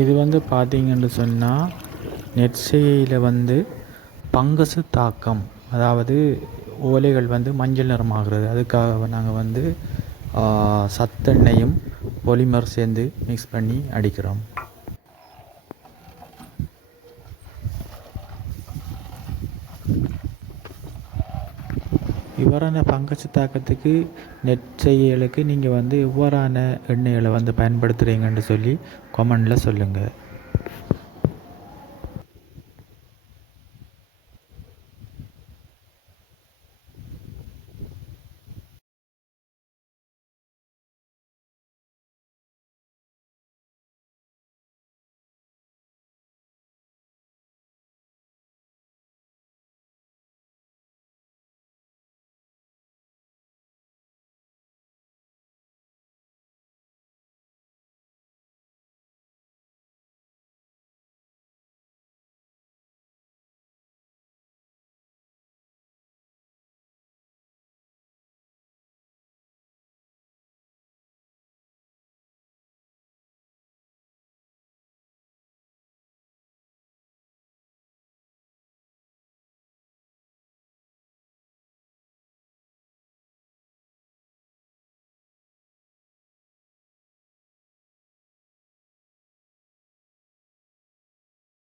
இது வந்து பார்த்தீங்கன்னு சொன்னால் நெற்செய்யில் வந்து பங்கசு தாக்கம். அதாவது ஓலைகள் வந்து மஞ்சள் நிறமாகிறது. அதுக்காக நாங்கள் வந்து சத்தெண்ணையும் சத்தெண்ணெயும் பொலிமர் சேர்ந்து மிக்ஸ் பண்ணி அடிக்கிறோம். இவ்வாறான பங்கச்சு தாக்கத்துக்கு நெற்செய்யலுக்கு நீங்கள் வந்து எவ்வாறான எண்ணெய்களை வந்து பயன்படுத்துகிறீங்கன்னு சொல்லி கமெண்டில் சொல்லுங்கள்